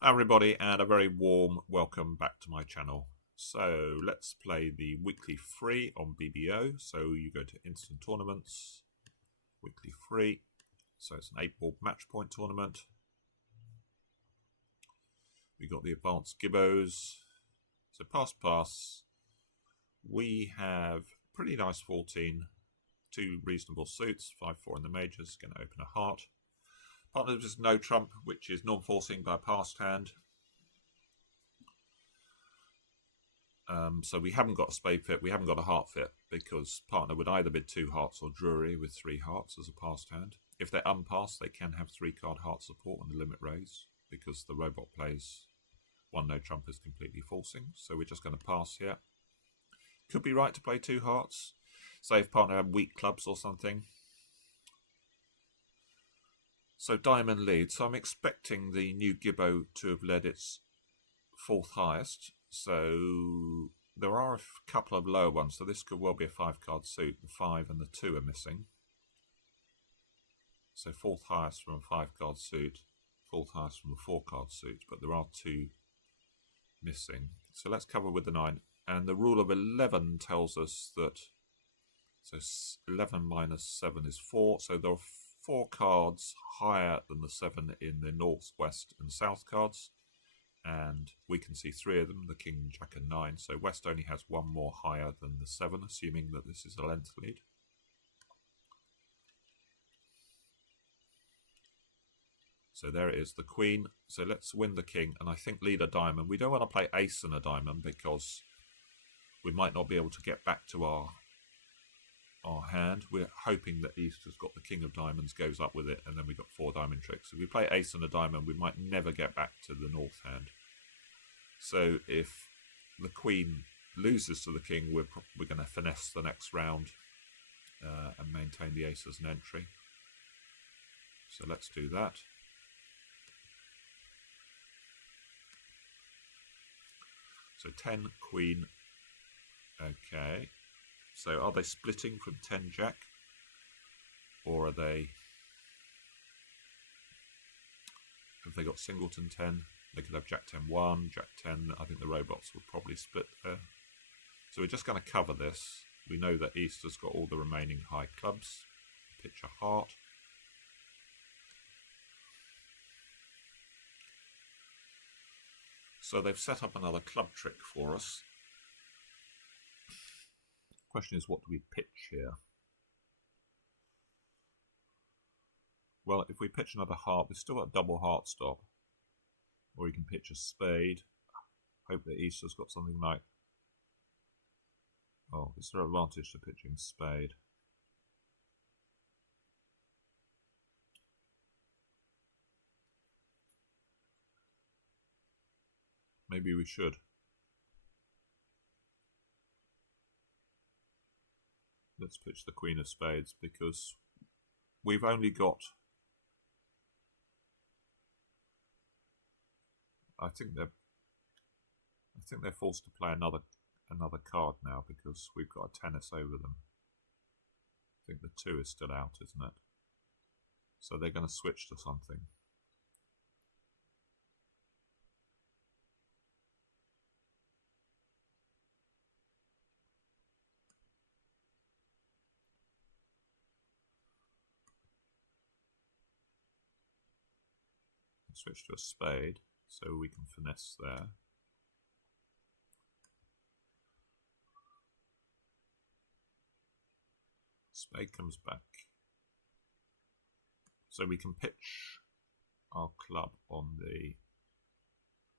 Hi everybody, and a very warm welcome back to my channel. So let's play the weekly free on BBO. So you go to instant tournaments, weekly free. So it's an 8-ball Matchpoint tournament. We got the advanced gibbos. So pass. We have pretty nice 14, two reasonable suits, 5-4 in the majors. Going to open a heart. Partners is no trump, which is non-forcing by a passed hand. So we haven't got a spade fit, we haven't got a heart fit, because partner would either bid 2 hearts or Drury with 3 hearts as a passed hand. If they're unpassed, they can have 3-card heart support on the limit raise, because the robot plays 1 no trump is completely forcing. So we're just going to pass here. Could be right to play 2 hearts. Say if partner had weak clubs or something. So diamond leads. So I'm expecting the new Gibbo to have led its 4th highest. So there are a couple of lower ones, so this could well be a 5-card suit. The 5 and the 2 are missing. So 4th highest from a 5-card suit, 4th highest from a 4-card suit, but there are 2 missing. So let's cover with the 9. And the rule of 11 tells us that, so 11 minus 7 is 4. So there are 4 cards higher than the 7 in the north, west and south cards. And we can see 3 of them, the king, jack and 9. So west only has 1 more higher than the 7, assuming that this is a length lead. So there it is, the queen. So let's win the king, and I think lead a diamond. We don't want to play ace and a diamond because we might not be able to get back to our hand. We're hoping that East has got the king of diamonds, goes up with it, and then we've got 4 diamond tricks. If we play ace and a diamond, we might never get back to the north hand. So if the queen loses to the king, we're going to finesse the next round and maintain the ace as an entry. So let's do that. So 10 queen. Okay. So are they splitting from 10 jack? Or are they... have they got singleton 10? They could have jack 10 1, jack 10. I think the robots would probably split there. So we're just going to cover this. We know that East has got all the remaining high clubs. Pitch a heart. So they've set up another club trick for us. The question is, what do we pitch here? Well, if we pitch another heart, we've still got a double heart stop. Or you can pitch a spade. Hope that East has got something like... oh, is there an advantage to pitching spade? Maybe we should. Let's pitch the queen of spades, because we've only got... I think they're forced to play another card now, because we've got a tennis over them. I think the 2 is still out, isn't it? So they're going to switch to something. Switch to a spade, so we can finesse there. Spade comes back. So we can pitch our club on the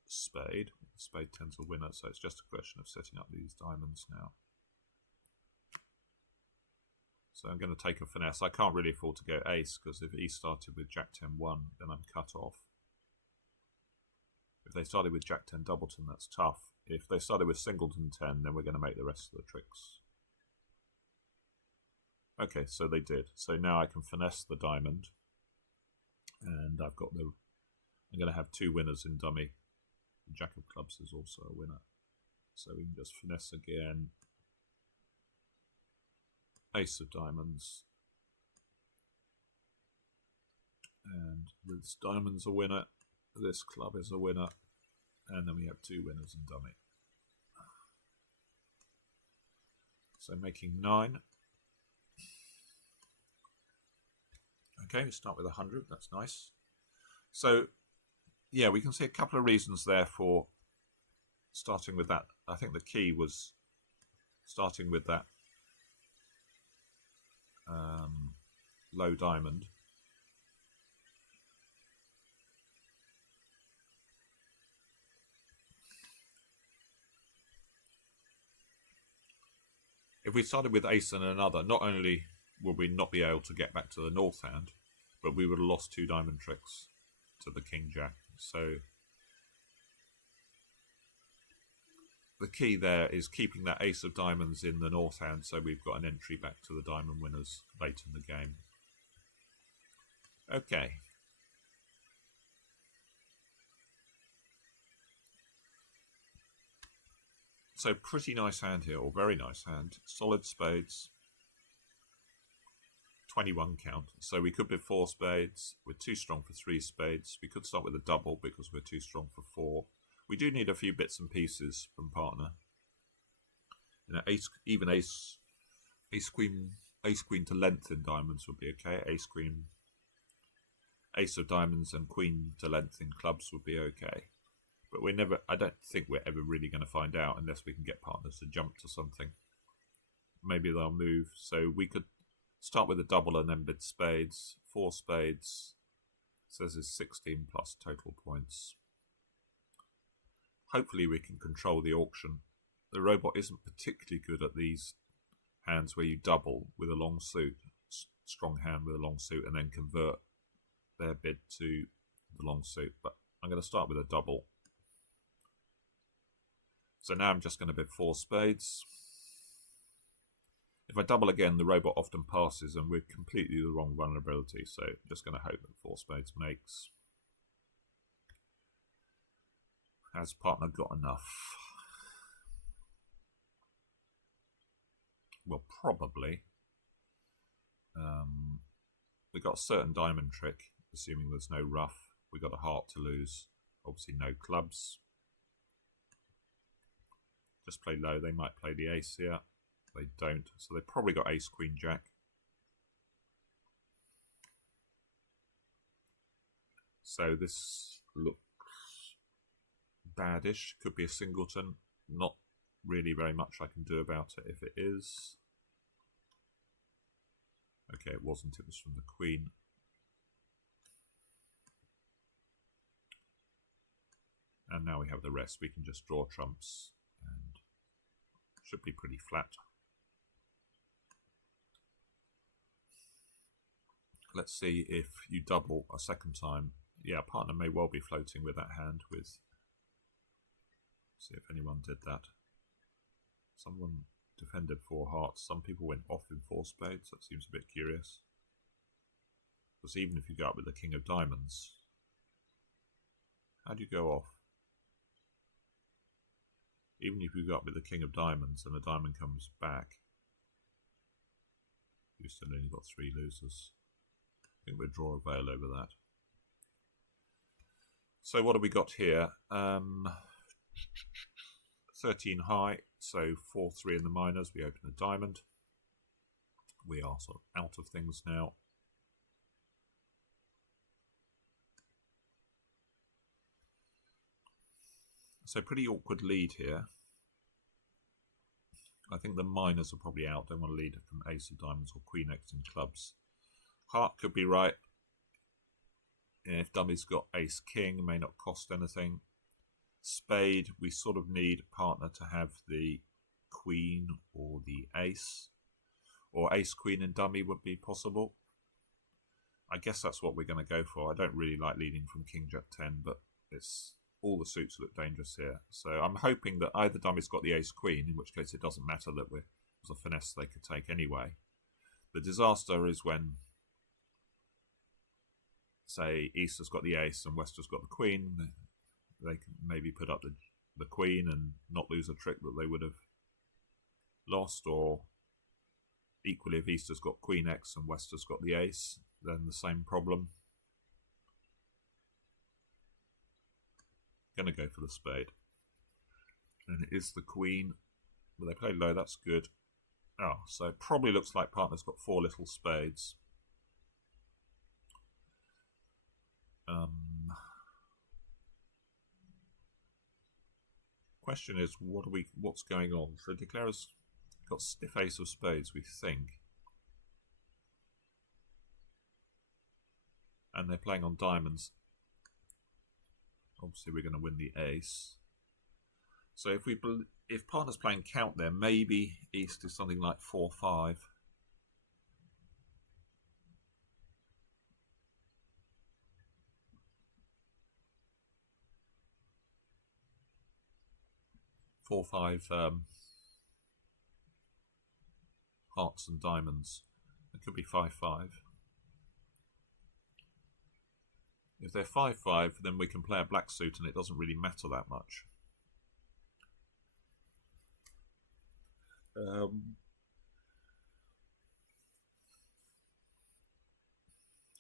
spade. Spade 10's a winner, so it's just a question of setting up these diamonds now. So I'm going to take a finesse. I can't really afford to go ace, because if East started with jack 10 1, then I'm cut off. If they started with jack 10 doubleton, that's tough. If they started with singleton 10, then we're going to make the rest of the tricks. Okay, so they did. So now I can finesse the diamond. And I've got I'm going to have 2 winners in dummy. The jack of clubs is also a winner. So we can just finesse again. Ace of diamonds. And with diamonds a winner. This club is a winner, and then we have 2 winners and dummy. So making 9. Okay, we start with 100. That's nice. So, yeah, we can see a couple of reasons there for starting with that. I think the key was starting with that low diamond. If we started with ace and another, not only would we not be able to get back to the north hand, but we would have lost 2 diamond tricks to the king jack. So the key there is keeping that ace of diamonds in the north hand, so we've got an entry back to the diamond winners late in the game. Okay. So pretty nice hand here, or very nice hand. Solid spades. 21 count. So we could be 4 spades. We're too strong for 3 spades. We could start with a double because we're too strong for 4. We do need a few bits and pieces from partner. You know, even ace queen to length in diamonds would be okay. Ace queen, ace of diamonds and queen to length in clubs would be okay. But I don't think we're ever really going to find out unless we can get partners to jump to something. Maybe they'll move. So we could start with a double and then bid spades. 4 spades. Says it's 16 plus total points. Hopefully we can control the auction. The robot isn't particularly good at these hands where you double with a long suit, strong hand with a long suit, and then convert their bid to the long suit. But I'm going to start with a double. So now I'm just going to bid 4 spades. If I double again, the robot often passes, and we're completely the wrong vulnerability. So I'm just going to hope that 4 spades makes. Has partner got enough? Well, probably. We got a certain diamond trick, assuming there's no ruff. We got a heart to lose. Obviously no clubs. Just play low. They might play the ace here. They don't. So they probably got ace, queen, jack. So this looks badish. Could be a singleton. Not really very much I can do about it if it is. Okay, it wasn't. It was from the queen. And now we have the rest. We can just draw trumps and should be pretty flat. Let's see if you double a second time. Yeah, partner may well be floating with that hand. See if anyone did that. Someone defended 4 hearts. Some people went off in 4 spades. That seems a bit curious. Because even if you go up with the king of diamonds, how do you go off? Even if you go up with the king of diamonds and the diamond comes back, you still only got 3 losers. I think we'll draw a veil over that. So what have we got here? 13 high, so 4-3 in the minors. We open a diamond. We are sort of out of things now. So pretty awkward lead here. I think the minors are probably out. Don't want to lead from ace of diamonds or queen x in clubs. Heart could be right. If dummy's got ace king, may not cost anything. Spade, we sort of need a partner to have the queen or the ace. Or ace queen and dummy would be possible. I guess that's what we're going to go for. I don't really like leading from king jack 10, but it's all the suits look dangerous here. So I'm hoping that either dummy's got the ace queen, in which case it doesn't matter that it was a finesse they could take anyway. The disaster is when, say, East has got the ace and West has got the queen. They can maybe put up the queen and not lose a trick that they would have lost, or equally if East has got queen x and West has got the ace, then the same problem. Going to go for the spade. And it is the queen. Well, they play low, that's good. Oh, so it probably looks like partner's got 4 little spades. Question is, what's going on? So declarer's got stiff ace of spades, we think. And they're playing on diamonds. Obviously we're going to win the ace. So if partner's playing count there, maybe East is something like 4-5. Hearts and diamonds. It could be 5-5. If they're 5-5, then we can play a black suit and it doesn't really matter that much.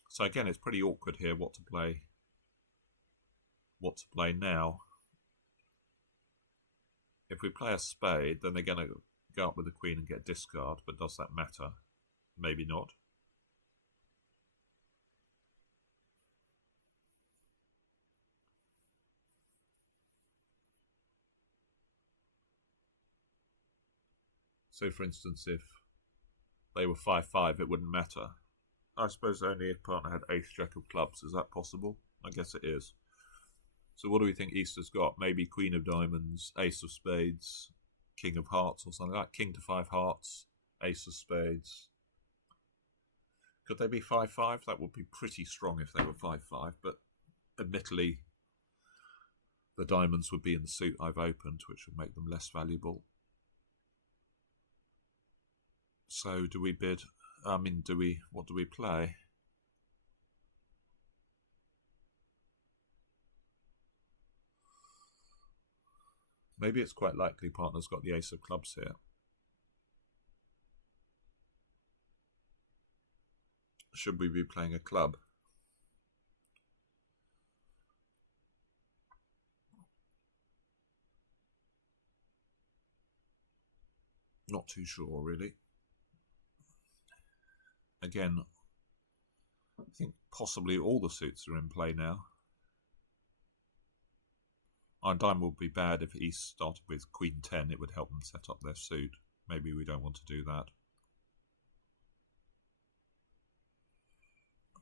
So again, it's pretty awkward here what to play now. If we play a spade, then they're going to go up with the queen and get discard, but does that matter? Maybe not. So for instance, if they were 5-5, it wouldn't matter. I suppose only if partner had ace jack of clubs. Is that possible? I guess it is. So what do we think East has got? Maybe queen of diamonds, ace of spades, king of hearts or something like that. King to 5 hearts, ace of spades. Could they be 5-5? That would be pretty strong if they were 5-5, but admittedly the diamonds would be in the suit I've opened, which would make them less valuable. So do we bid? What do we play? Maybe it's quite likely partner's got the ace of clubs here. Should we be playing a club? Not too sure, really. Again, I think possibly all the suits are in play now. Our diamond would be bad if East started with Queen 10. It would help them set up their suit. Maybe we don't want to do that.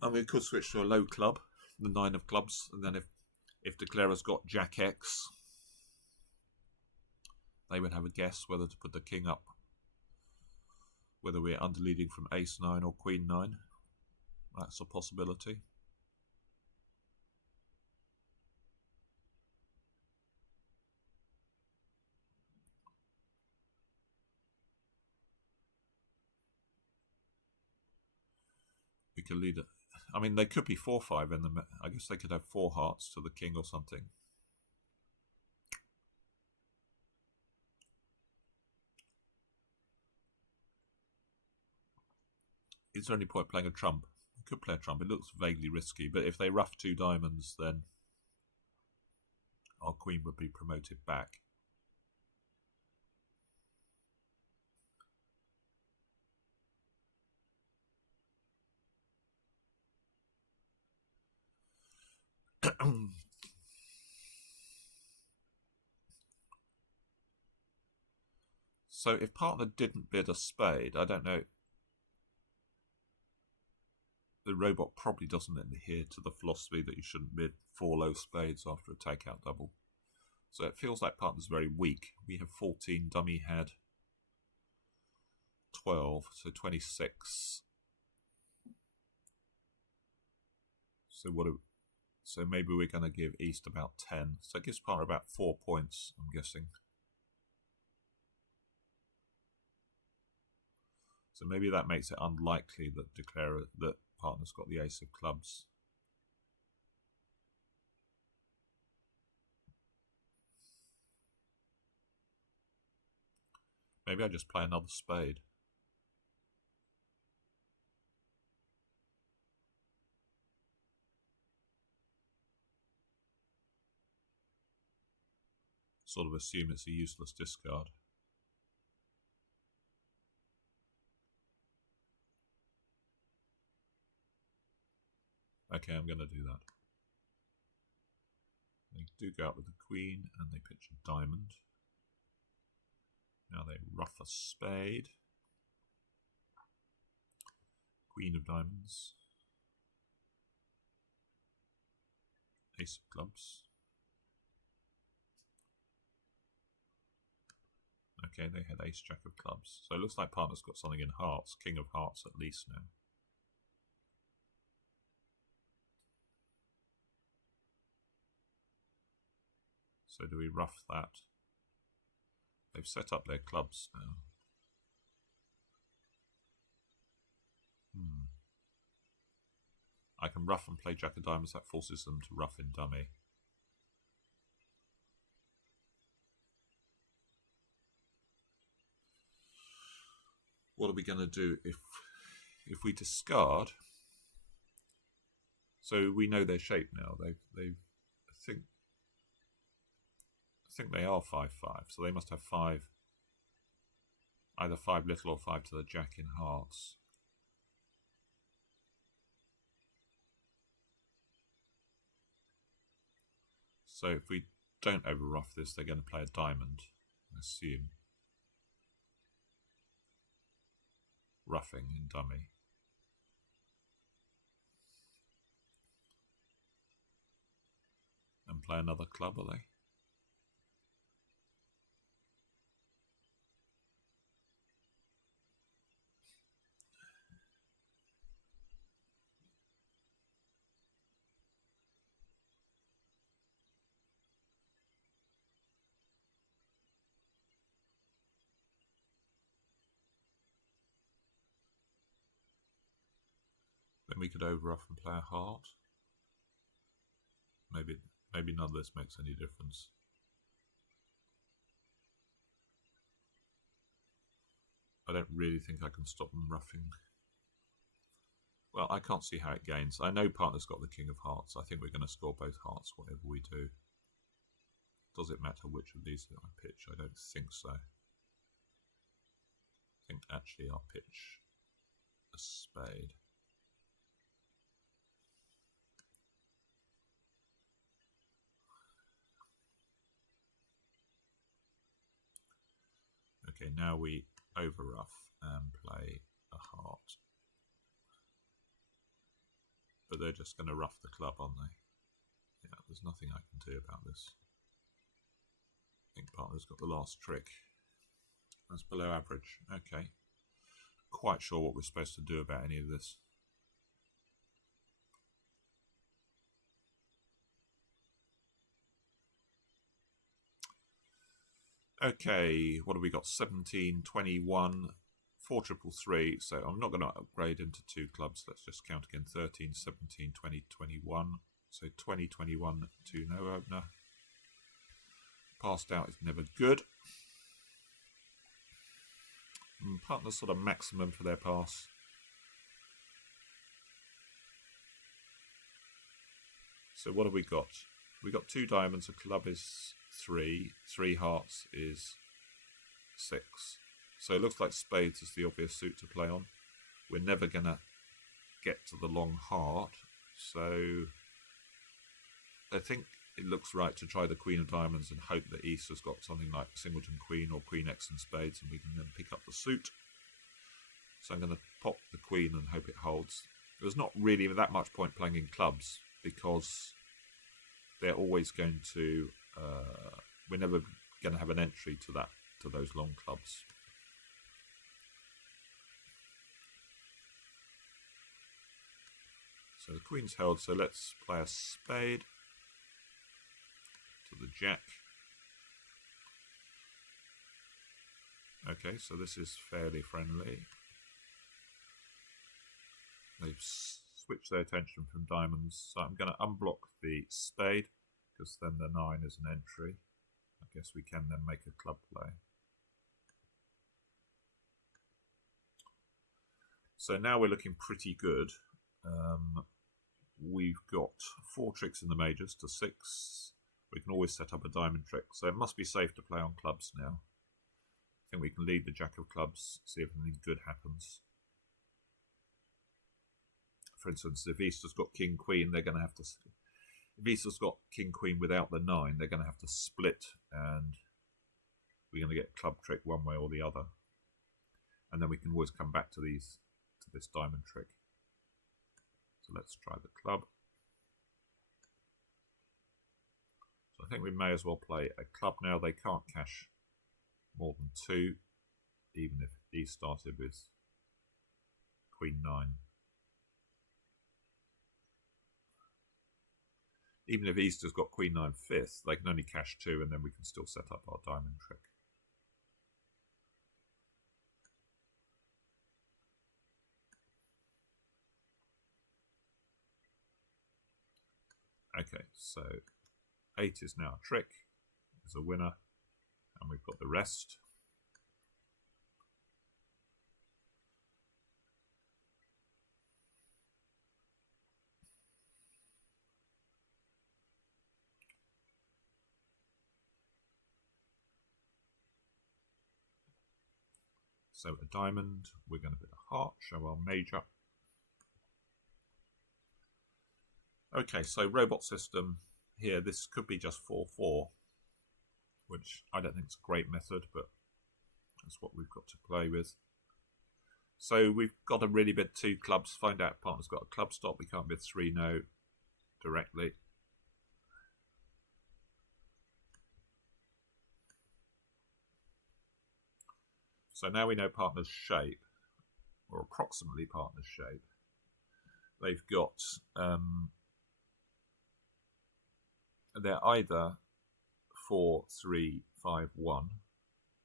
And we could switch to a low club, the 9 of clubs, and then if declarer's got Jack X, they would have a guess whether to put the king up, whether we're underleading from ace 9 or queen 9. That's a possibility. We could lead it. I mean, they could be 4-5 in them. I guess they could have 4 hearts to the king or something. Is there any point playing a trump? We could play a trump. It looks vaguely risky, but if they rough 2 diamonds, then our queen would be promoted back. So if partner didn't bid a spade, I don't know. The robot probably doesn't adhere to the philosophy that you shouldn't bid 4 low spades after a takeout double. So it feels like partner's very weak. We have 14, dummy had 12, so 26. So maybe we're going to give East about 10. So it gives partner about 4 points, I'm guessing. So maybe that makes it unlikely that partner's got the ace of clubs. Maybe I just play another spade. sort of assume it's a useless discard. Okay, I'm going to do that. They do go out with the queen and they pitch a diamond. Now they ruff a spade. Queen of diamonds. Ace of clubs. Okay, they had ace jack of clubs. So it looks like partner's got something in hearts. King of hearts at least now. So do we ruff that? They've set up their clubs now. I can ruff and play jack of diamonds. That forces them to ruff in dummy. What are we going to do if we discard? So we know their shape now. I think they are 5-5. So they must have 5, either 5 little or 5 to the jack in hearts. So if we don't over-ruff this, they're going to play a diamond, I assume. Ruffing in dummy. And play another club, are they? Then we could over-ruff and play a heart. Maybe none of this makes any difference. I don't really think I can stop them ruffing. Well, I can't see how it gains. I know partner's got the king of hearts. I think we're going to score both hearts, whatever we do. Does it matter which of these I pitch? I don't think so. I think actually I'll pitch a spade. Okay, now we over-ruff and play a heart. But they're just going to ruff the club, aren't they? Yeah, there's nothing I can do about this. I think partner's got the last trick. That's below average. Okay. Quite sure what we're supposed to do about any of this. Okay, what have we got? 17, 21, 4 triple 3. So I'm not going to upgrade into 2 clubs. Let's just count again. 13, 17, 20, 21. So 20, 21, 2 no opener. Passed out is never good. And partner's sort of maximum for their pass. So what have we got? We got 2 diamonds. A club is 3. 3 hearts is 6. So it looks like spades is the obvious suit to play on. We're never going to get to the long heart. So I think it looks right to try the queen of diamonds and hope that East has got something like singleton queen or queen X and spades, and we can then pick up the suit. So I'm going to pop the queen and hope it holds. There's not really that much point playing in clubs because they're always going to... we're never going to have an entry to those long clubs. So the queen's held, so let's play a spade to the jack. Okay, so this is fairly friendly. They've switched their attention from diamonds, so I'm going to unblock the spade because then the 9 is an entry. I guess we can then make a club play. So now we're looking pretty good. We've got 4 tricks in the majors to 6. We can always set up a diamond trick, so it must be safe to play on clubs now. I think we can lead the jack of clubs, see if anything good happens. For instance, if Easter's got king queen, they're going to have to. If Easter's got king queen without the 9, they're going to have to split, and we're going to get a club trick one way or the other. And then we can always come back to this diamond trick. So let's try the club. So I think we may as well play a club now. They can't cash more than 2, even if he started with queen 9. Even if Easter's got queen 9 5th, they can only cash 2, and then we can still set up our diamond trick. Okay, so 8 is now a trick, is a winner, and we've got the rest. So a diamond, we're going to bid a heart, show our major. Okay, so robot system here, this could be just 4-4, which I don't think is a great method, but that's what we've got to play with. So we've got to really bid 2 clubs, find out if partner's got a club stop. We can't bid 3 no directly. So now we know partner's shape, or approximately partner's shape. They've got, they're either 4-3-5-1,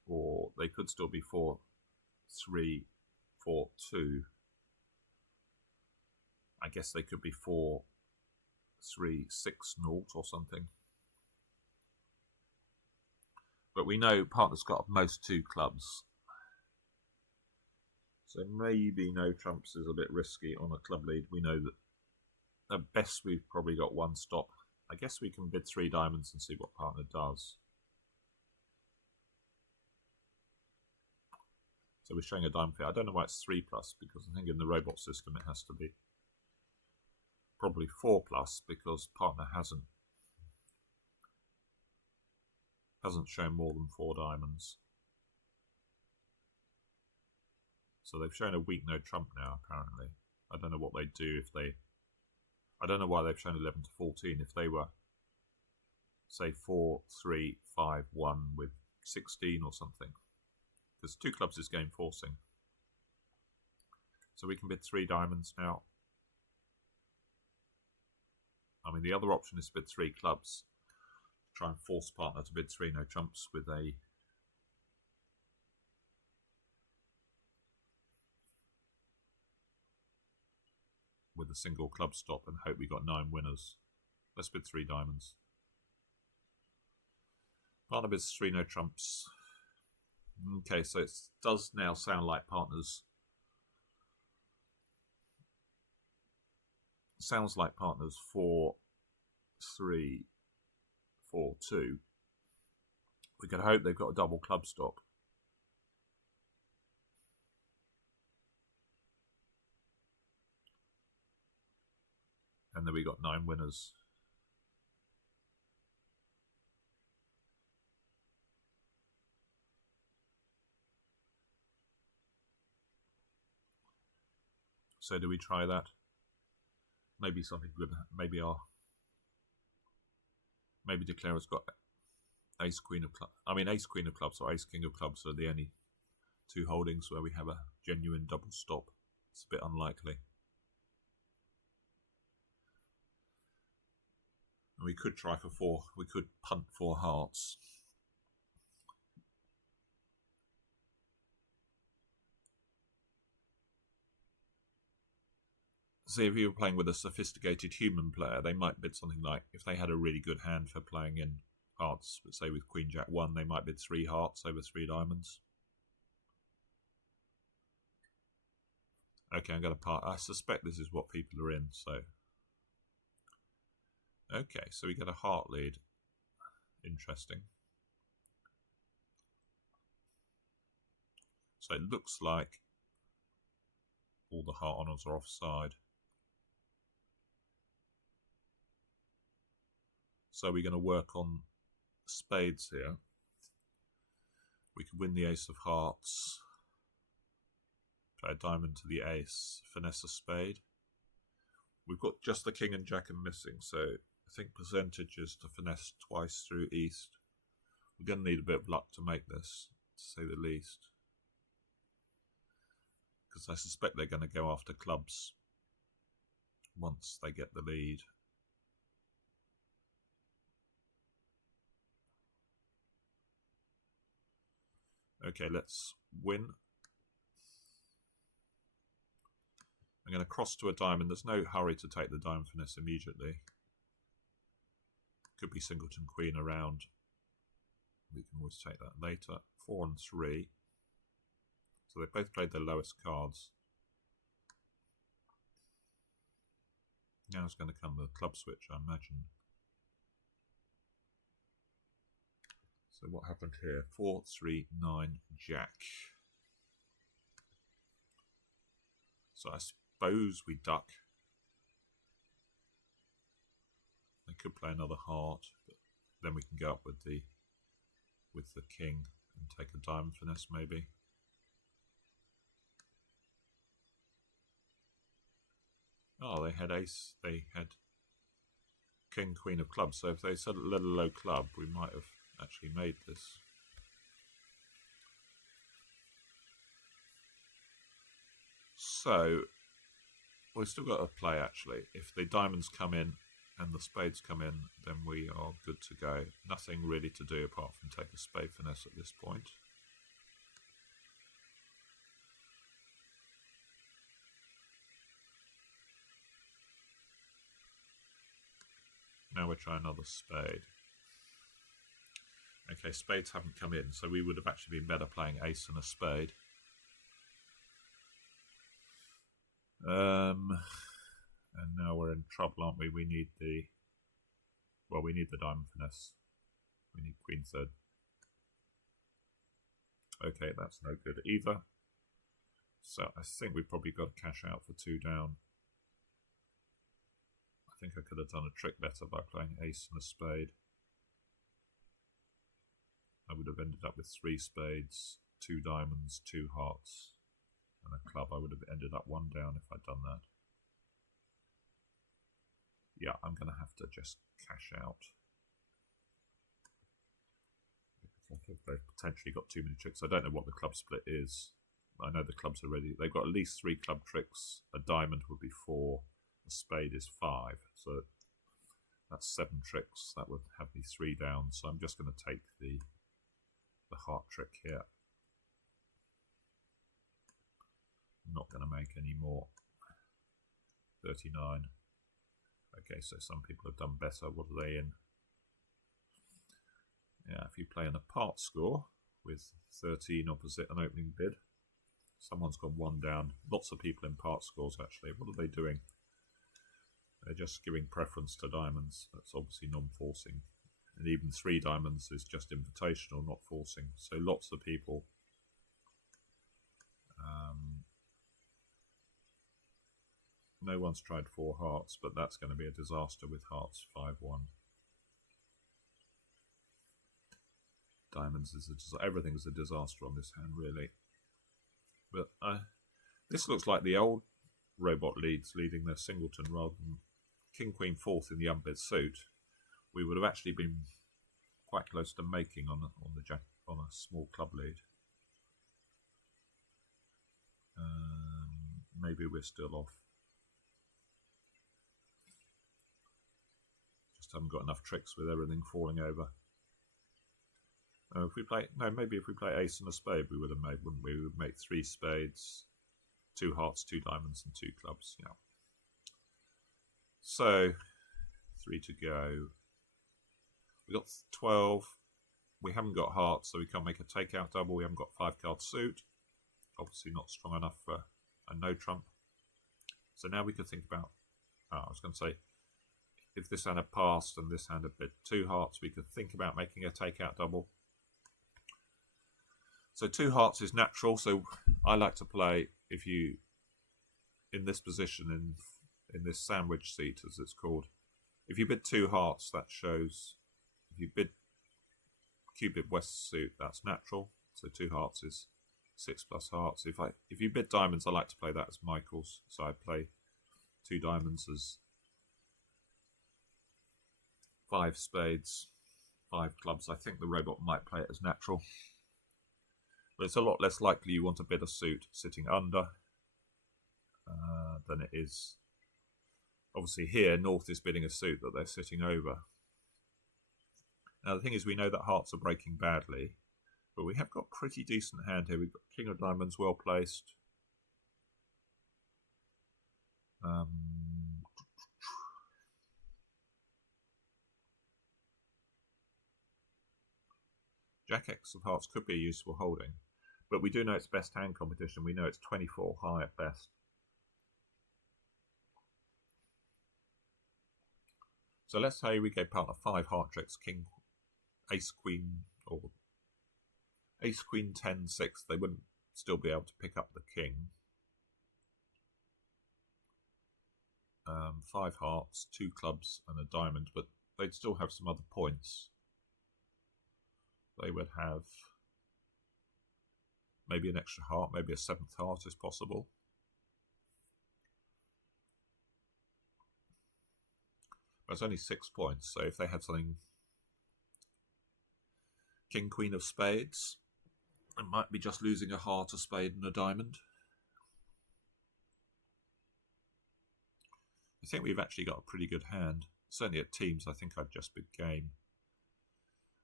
or they could still be 4-3-4-2. I guess they could be 4-3-6-0 or something. But we know partner's got most 2 clubs. So maybe no trumps is a bit risky on a club lead. We know that at best we've probably got 1 stop. I guess we can bid 3 diamonds and see what partner does. So we're showing a diamond fit. I don't know why it's 3+, because I think in the robot system it has to be probably 4+, because partner hasn't shown more than 4 diamonds. So they've shown a weak no trump now, apparently. I don't know what they'd do if they... I don't know why they've shown 11 to 14. If they were, say, 4-3-5-1 with 16 or something. Because 2 clubs is game forcing. So we can bid 3 diamonds now. I mean, the other option is to bid 3 clubs. Try and force partner to bid 3 no trumps with a... with a single club stop and hope we got 9 winners. Let's bid 3 diamonds. Partner bids 3 no trumps. Okay, so it does now sound like partners. Sounds like partners 4-3-4-2. We can hope they've got a double club stop. And then we got 9 winners. So do we try that? Maybe something good. Maybe Declarer's got Ace Queen of Clubs. I mean, Ace Queen of Clubs or Ace King of Clubs are the only 2 holdings where we have a genuine double stop. It's a bit unlikely. And we could try for 4. We could punt 4 hearts. See, if you were playing with a sophisticated human player, they might bid something like, if they had a really good hand for playing in hearts, but say with Queen Jack 1, they might bid 3 hearts over 3 diamonds. Okay, I'm going to part. I suspect this is what people are in, so. Okay, so we get a heart lead. Interesting. So it looks like all the heart honours are offside. So we're going to work on spades here. We could win the ace of hearts, play a diamond to the ace, finesse a spade. We've got just the king and jack and missing, so I think percentages to finesse twice through east. We're going to need a bit of luck to make this, to say the least. Because I suspect they're going to go after clubs once they get the lead. Okay, let's win. I'm going to cross to a diamond. There's no hurry to take the diamond finesse immediately. Could be singleton queen around. We can always take that later. 4 and 3. So they both played their lowest cards. Now it's going to come the club switch, I imagine. So what happened here? 4, 3, 9, jack. So I suppose we duck. They could play another heart, but then we can go up with the king and take a diamond finesse maybe. Oh, they had ace. They had king, queen of clubs. So if they said let a low club, we might have actually made this. So we've still got a play actually. If the diamonds come in and the spades come in, then we are good to go. Nothing really to do apart from take a spade finesse at this point. Now we'll try another spade. Okay, spades haven't come in, so we would have actually been better playing ace and a spade. And now we're in trouble, aren't we? We need the diamond finesse. We need queen third. Okay, that's no good either. So I think we've probably got to cash out for 2 down. I think I could have done a trick better by playing ace and a spade. I would have ended up with 3 spades, 2 diamonds, 2 hearts, and a club. I would have ended up 1 down if I'd done that. Yeah, I'm going to have to just cash out. I think they've potentially got too many tricks. I don't know what the club split is. I know the clubs are ready. They've got at least 3 club tricks. A diamond would be 4. A spade is 5. So that's 7 tricks. That would have me 3 down. So I'm just going to take the heart trick here. I'm not going to make any more. 39. Okay, so some people have done better. What are they in? Yeah, if you play an apart score with 13 opposite an opening bid, someone's gone 1 down. Lots of people in part scores actually. What are they doing? They're just giving preference to diamonds. That's obviously non-forcing. And even 3 diamonds is just invitational, not forcing. So lots of people no one's tried 4 hearts, but that's going to be a disaster with hearts 5-1. Diamonds is everything is a disaster on this hand, really. But this looks like the old robot leads leading their singleton rather than king queen 4th in the unbid suit. We would have actually been quite close to making on a small club lead. Maybe we're still off. Just haven't got enough tricks with everything falling over. If we play maybe if we play ace and a spade, we would have made, wouldn't we? We would make 3 spades, 2 hearts, 2 diamonds, and 2 clubs. Yeah. So 3 to go. We got 12. We haven't got hearts, so we can't make a takeout double. We haven't got 5-card suit. Obviously not strong enough for a no trump. So now we could think about. I was going to say, if this hand had passed and this hand had bid 2 hearts, we could think about making a takeout double. So 2 hearts is natural, so I like to play, if you, in this position, in this sandwich seat as it's called, if you bid 2 hearts, that shows, if you bid cubit west suit, that's natural, so 2 hearts is 6 plus hearts. If you bid diamonds, I like to play that as Michael's, so I play 2 diamonds as 5 spades, 5 clubs. I think the robot might play it as natural, but it's a lot less likely you want to bid a suit sitting under than it is. Obviously here, North is bidding a suit that they're sitting over. Now the thing is, we know that hearts are breaking badly, but we have got a pretty decent hand here. We've got King of Diamonds well placed. Jack X of Hearts could be a useful holding, but we do know it's best hand competition. We know it's 24 high at best. So let's say we gave partner 5 heart tricks, King, Ace, Queen, or Ace, Queen, 10, 6. They wouldn't still be able to pick up the King. 5 hearts, 2 clubs and a diamond, but they'd still have some other points. They would have maybe an extra heart, maybe a 7th heart is possible. But it's only 6 points, so if they had something King, Queen of Spades, it might be just losing a heart, a spade and a diamond. I think we've actually got a pretty good hand. Certainly at teams, I think I'd just bid game.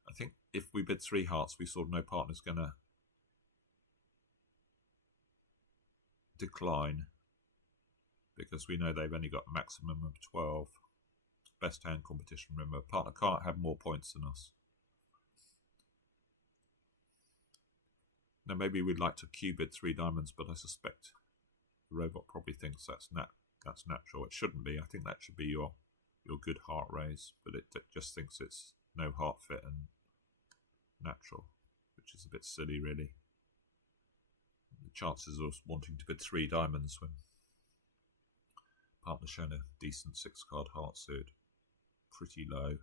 I think if we bid 3 hearts, we saw no partner's going to decline, because we know they've only got a maximum of 12. Best hand competition, remember. Partner can't have more points than us. Now maybe we'd like to Q-bid 3 diamonds, but I suspect the robot probably thinks that's natural. It shouldn't be. I think that should be your good heart raise, but it just thinks it's no heart fit and natural, which is a bit silly really. The chances of wanting to bid 3 diamonds when partner's shown a decent 6-card heart suit, pretty low.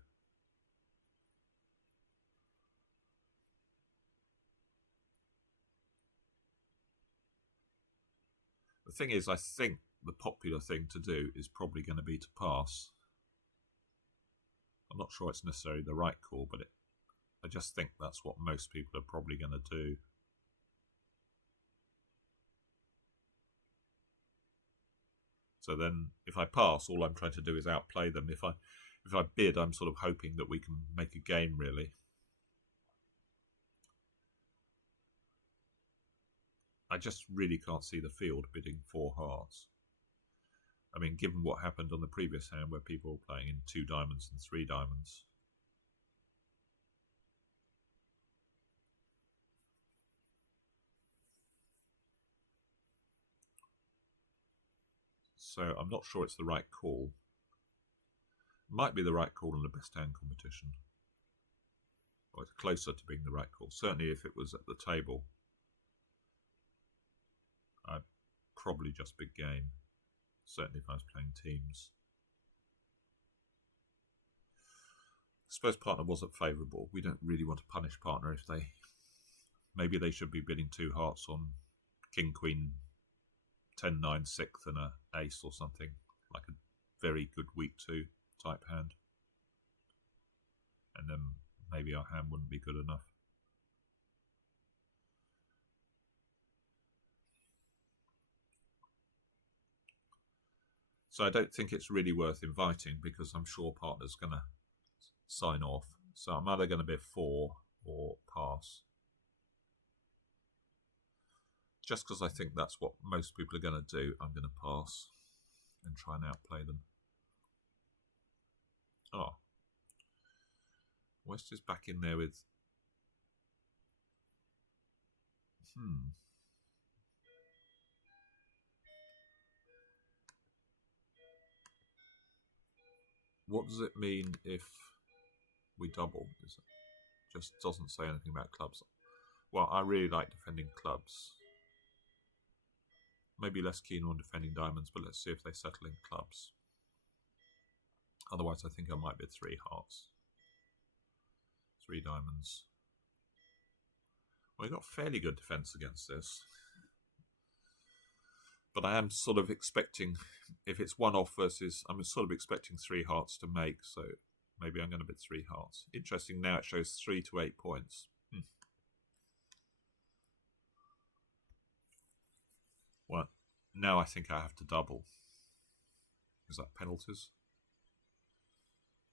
The thing is, I think the popular thing to do is probably going to be to pass. I'm not sure it's necessarily the right call, but I just think that's what most people are probably going to do. So then, if I pass, all I'm trying to do is outplay them. If I bid, I'm sort of hoping that we can make a game, really. I just really can't see the field bidding 4 hearts. I mean, given what happened on the previous hand where people were playing in 2 diamonds and 3 diamonds. So I'm not sure it's the right call. It might be the right call in the best hand competition. Or it's closer to being the right call. Certainly if it was at the table, I'd probably just bid game. Certainly if I was playing teams. I suppose partner wasn't favourable. We don't really want to punish partner if they... Maybe they should be bidding 2 hearts on King, Queen, 10, 9, 6th and an ace or something. Like a very good weak 2 type hand. And then maybe our hand wouldn't be good enough. So I don't think it's really worth inviting, because I'm sure partner's going to sign off. So I'm either going to bid 4 or pass. Just because I think that's what most people are going to do, I'm going to pass and try and outplay them. Oh. West is back in there with... What does it mean if we double? It just doesn't say anything about clubs. Well, I really like defending clubs. Maybe less keen on defending diamonds, but let's see if they settle in clubs. Otherwise, I think I might bid 3 hearts. 3 diamonds. Well, we've got fairly good defence against this. But I am sort of expecting, if it's 1-off versus, I'm sort of expecting 3 hearts to make, so maybe I'm going to bid 3 hearts. Interesting, now it shows 3 to 8 points. Well, now I think I have to double. Is that penalties?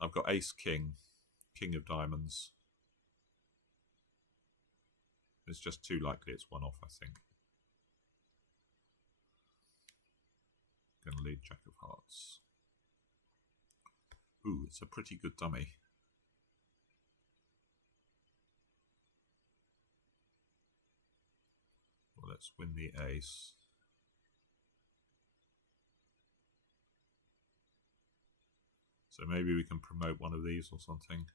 I've got ace, king, king of diamonds. It's just too likely it's 1-off, I think. Going to lead jack of hearts. Ooh, it's a pretty good dummy. Well, let's win the ace. So maybe we can promote one of these or something.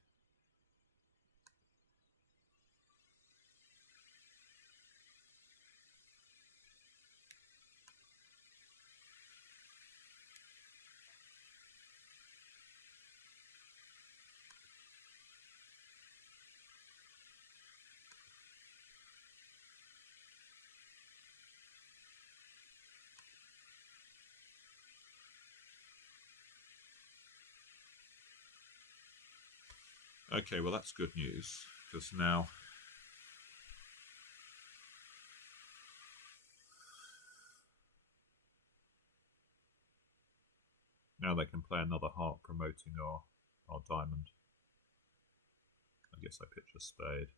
Okay, well that's good news, because now they can play another heart promoting our diamond. I guess I pitch a spade.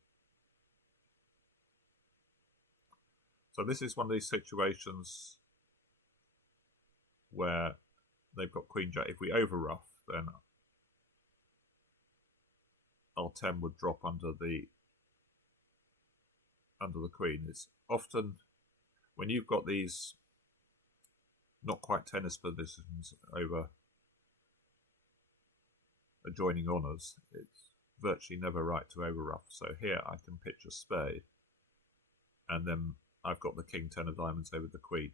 So this is one of these situations where they've got queen jack. If we overruff, then our 10 would drop under the queen. It's often when you've got these not quite tennis positions over adjoining honours, it's virtually never right to overruff. So here I can pitch a spade, and then I've got the king 10 of diamonds over the queen.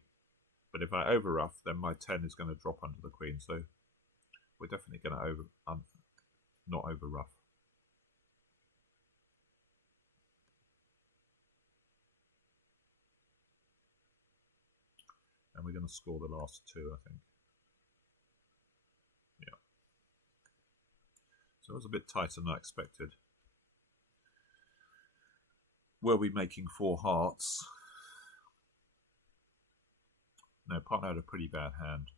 But if I overruff, then my 10 is going to drop under the queen. So we're definitely going to not overruff. And we're going to score the last 2, I think. Yeah. So it was a bit tighter than I expected. Were we making 4 hearts? No, partner had a pretty bad hand.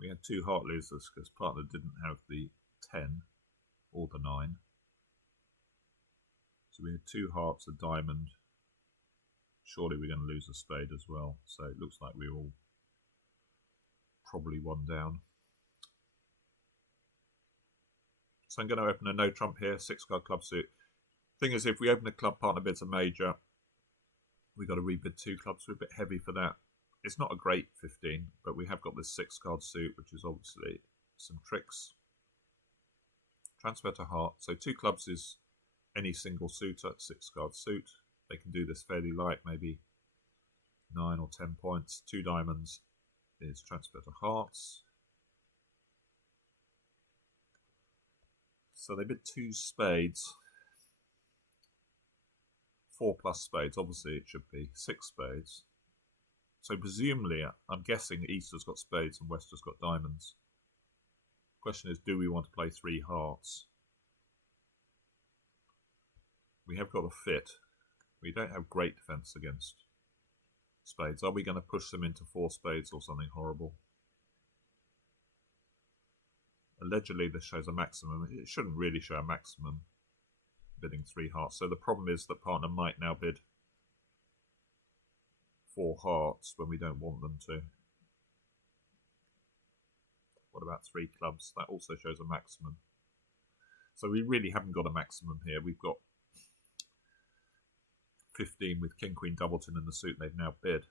We had 2 heart losers because partner didn't have the 10 or the 9. So we had 2 hearts, a diamond. Surely we're going to lose a spade as well. So it looks like we're all probably 1 down. So I'm going to open a no trump here, 6-card club suit. Thing is, if we open a club, partner bids a major, we've got to rebid 2 clubs. We're a bit heavy for that. It's not a great 15, but we have got this 6-card suit, which is obviously some tricks. Transfer to heart. So 2 clubs is any single suitor, 6-card suit. They can do this fairly light, maybe 9 or 10 points. 2 diamonds is transfer to hearts. So they bid 2 spades. 4 plus spades, obviously it should be 6 spades. So presumably, I'm guessing East has got spades and West has got diamonds. Question is, do we want to play 3 hearts? We have got a fit. We don't have great defence against spades. Are we going to push them into 4 spades or something horrible? Allegedly this shows a maximum. It shouldn't really show a maximum, bidding 3 hearts. So the problem is that partner might now bid 4 hearts when we don't want them to. What about 3 clubs? That also shows a maximum. So we really haven't got a maximum here. We've got 15 with King Queen Doubleton in the suit they've now bid.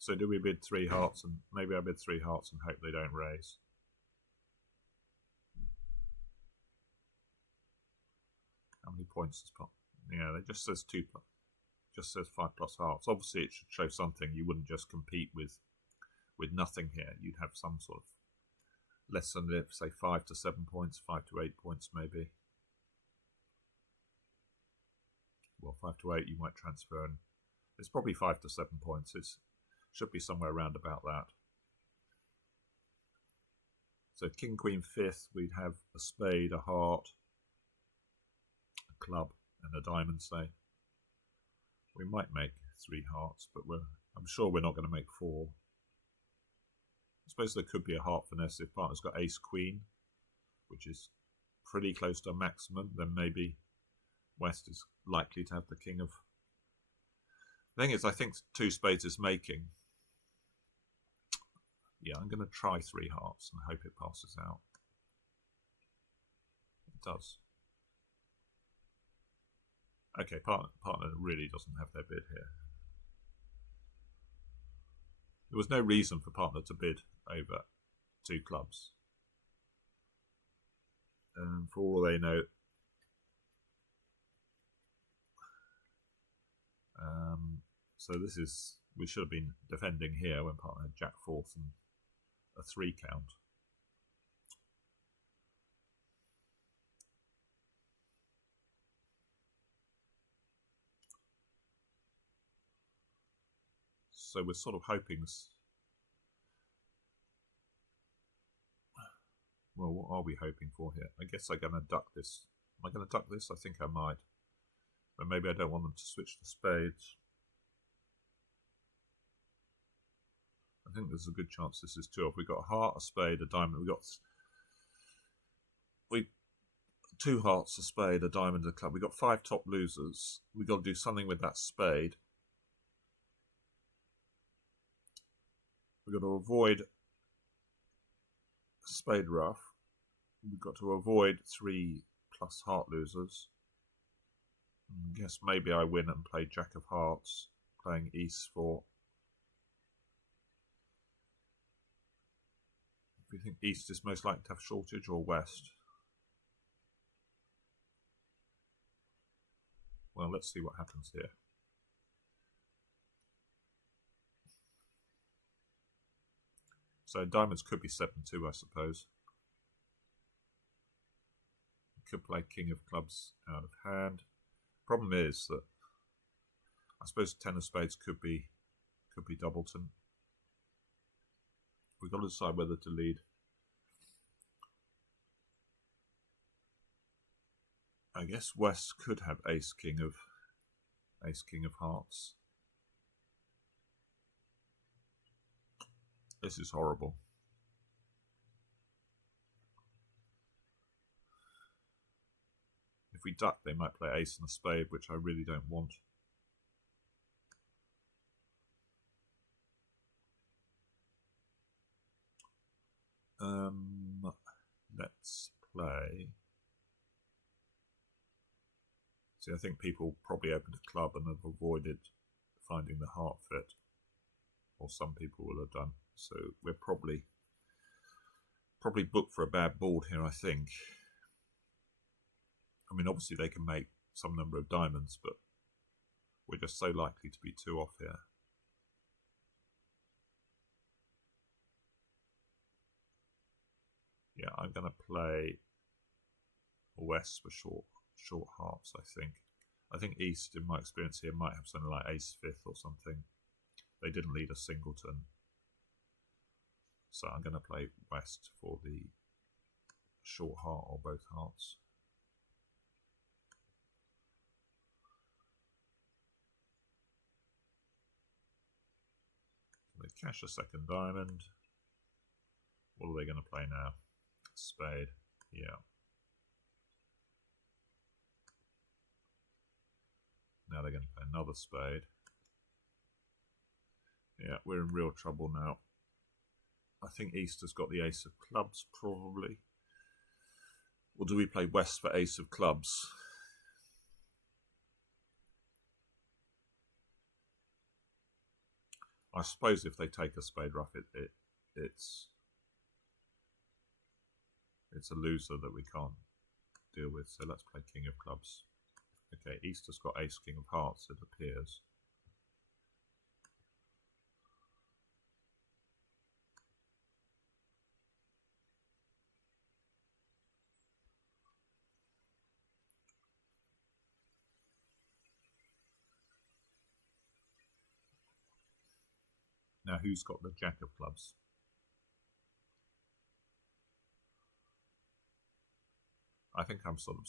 So do we bid 3 hearts? And maybe I bid 3 hearts and hope they don't raise. How many points is pot? Yeah, it just says 2. Just says 5 plus hearts. Obviously, it should show something. You wouldn't just compete with nothing here. You'd have some sort of less than, say, 5 to 7 points, 5 to 8 points maybe. Well, 5 to 8 you might transfer, and it's probably 5 to 7 points. It should be somewhere around about that. So King, Queen, 5th, we'd have a spade, a heart, a club, and a diamond, say. We might make 3 hearts, but I'm sure we're not going to make 4. I suppose there could be a heart finesse if partner's got ace, queen, which is pretty close to a maximum. Then maybe West is likely to have the king of... The thing is, I think 2 spades is making. Yeah, I'm going to try 3 hearts and hope it passes out. It does. Okay, partner really doesn't have their bid here. There was no reason for partner to bid over 2 clubs. For all they know, so this is, we should have been defending here when partner had Jack 4th and a 3 count. So we're sort of hoping... Well, what are we hoping for here? I guess I'm going to duck this. Am I going to duck this? I think I might. But maybe I don't want them to switch to spades. I think there's a good chance this is 2 off. We've got a heart, a spade, a diamond. We've got 2 hearts, a spade, a diamond, a club. We've got 5 top losers. We've got to do something with that spade. We've got to avoid spade ruff. We've got to avoid 3 plus heart losers. I guess maybe I win and play Jack of Hearts, playing East for... Do you think East is most likely to have shortage or West? Well, let's see what happens here. So diamonds could be 7-2, I suppose. Could play King of Clubs out of hand. Problem is that I suppose 10 of Spades could be Doubleton. We've got to decide whether to lead. I guess West could have Ace King of Hearts. This is horrible. If we duck, they might play ace and a spade, which I really don't want. Let's play. See, I think people probably opened a club and have avoided finding the heart fit, or some people will have done. So we're probably booked for a bad board here, I think. I mean, obviously they can make some number of diamonds, but we're just so likely to be 2 off here. Yeah, I'm going to play West for short hearts, I think. I think East, in my experience here, might have something like ace 5th or something. They didn't lead a singleton. So I'm going to play West for the short heart or both hearts. So they cash a second diamond. What are they going to play now? Spade. Yeah. Now they're going to play another spade. Yeah, we're in real trouble now. I think East has got the ace of clubs, probably. Or do we play West for ace of clubs? I suppose if they take a spade rough, it's a loser that we can't deal with. So let's play king of clubs. Okay, Easter's got ace king of hearts, it appears. Now who's got the jack of clubs? I think I'm sort of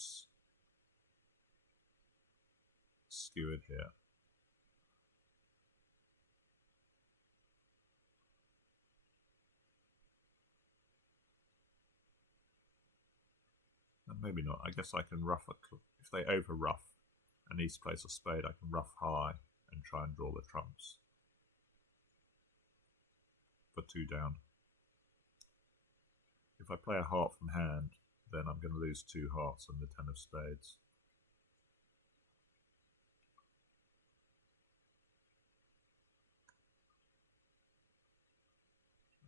skewered here. Maybe not. I guess I can ruff if they over ruff and East plays a spade, I can ruff high and try and draw the trumps for 2 down. If I play a heart from hand, then I'm going to lose 2 hearts and the 10 of spades.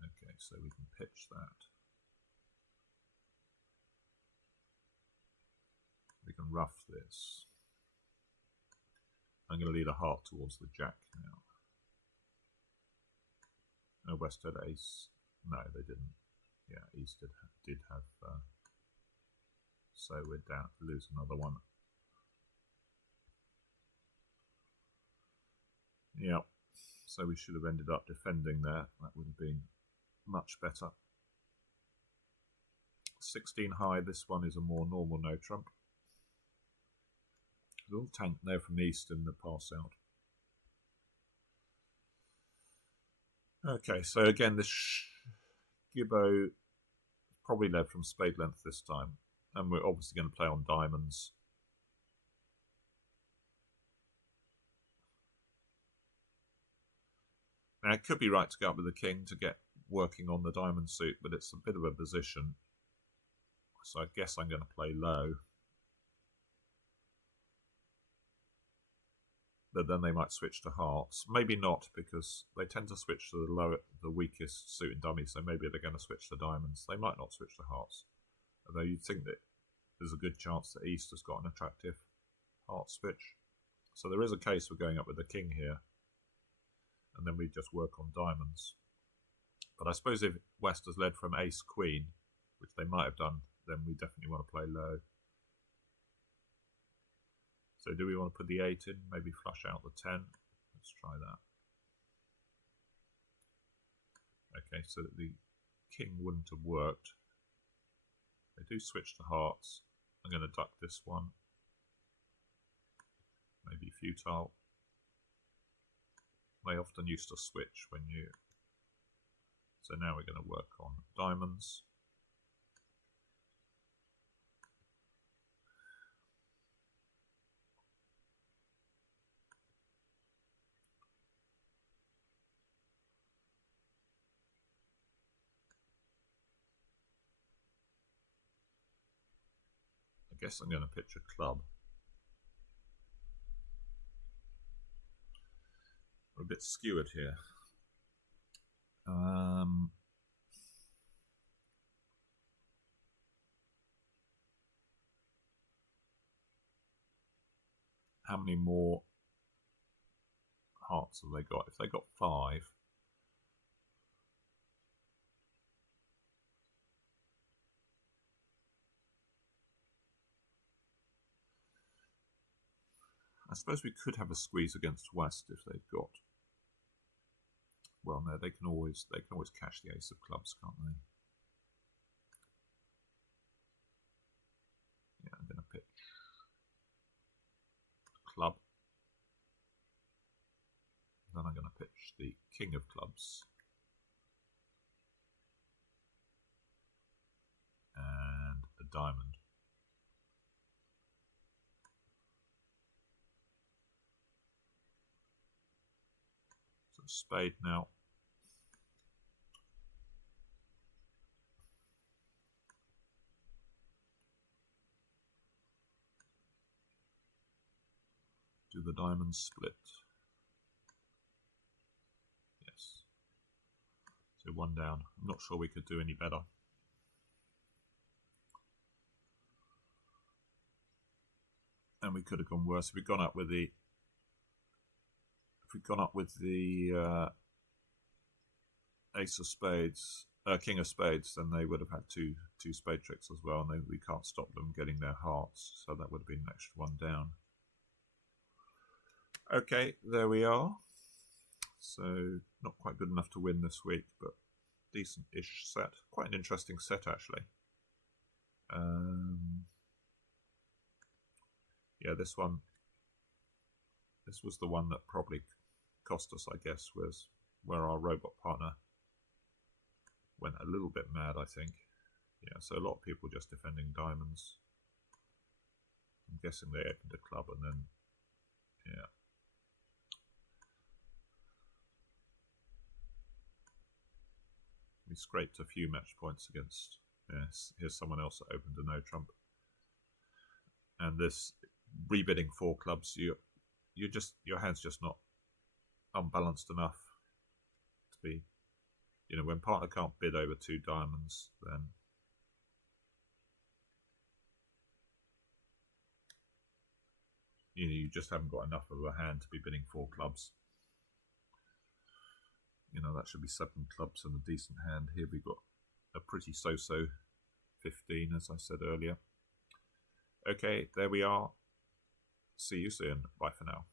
Okay, so we can pitch that. We can ruff this. I'm going to lead a heart towards the jack now. No, West had ace. No, they didn't. Yeah, East did have. So we're down to lose another one. Yeah, so we should have ended up defending there. That would have been much better. 16 high. This one is a more normal no trump. A little tank there from East in the pass out. Okay, so again, this Gibbo probably led from spade length this time, and we're obviously going to play on diamonds. Now, it could be right to go up with the king to get working on the diamond suit, but it's a bit of a position, so I guess I'm going to play low. But then they might switch to hearts. Maybe not, because they tend to switch to the weakest suit and dummy, so maybe they're going to switch to diamonds. They might not switch to hearts. Although you'd think that there's a good chance that East has got an attractive heart switch. So there is a case for going up with the king here, and then we just work on diamonds. But I suppose if West has led from ace queen, which they might have done, then we definitely want to play low. So do we want to put the 8 in, maybe flush out the 10? Let's try that. Okay, so the king wouldn't have worked. They do switch to hearts. I'm going to duck this one. Maybe futile. They often used to switch when you... So now we're going to work on diamonds. I guess I'm going to pitch a club. We're a bit skewered here. How many more hearts have they got? If they got 5, I suppose we could have a squeeze against West if they've got. Well, no, they can always catch the ace of clubs, can't they? Yeah, I'm going to pitch club. Then I'm going to pitch the king of clubs. And a diamond. So spade now. Do the diamond split. Yeah, one down. I'm not sure we could do any better. And we could have gone worse. If we'd gone up with the ace of spades, king of spades, then they would have had two spade tricks as well, and we can't stop them getting their hearts, so that would have been an extra one down. Okay, there we are. So not quite good enough to win this week, but decent-ish set. Quite an interesting set, actually. Yeah, this was the one that probably cost us, I guess, was where our robot partner went a little bit mad, I think. Yeah, so a lot of people just defending diamonds. I'm guessing they opened a club and then, yeah. We scraped a few match points against, yes, here's someone else that opened a no trump. And this rebidding 4 clubs, your hand's just not unbalanced enough to be, you know, when partner can't bid over 2 diamonds, then you know, you just haven't got enough of a hand to be bidding 4 clubs. You know, that should be 7 clubs and a decent hand. Here we got a pretty so-so 15, as I said earlier. Okay, there we are. See you soon. Bye for now.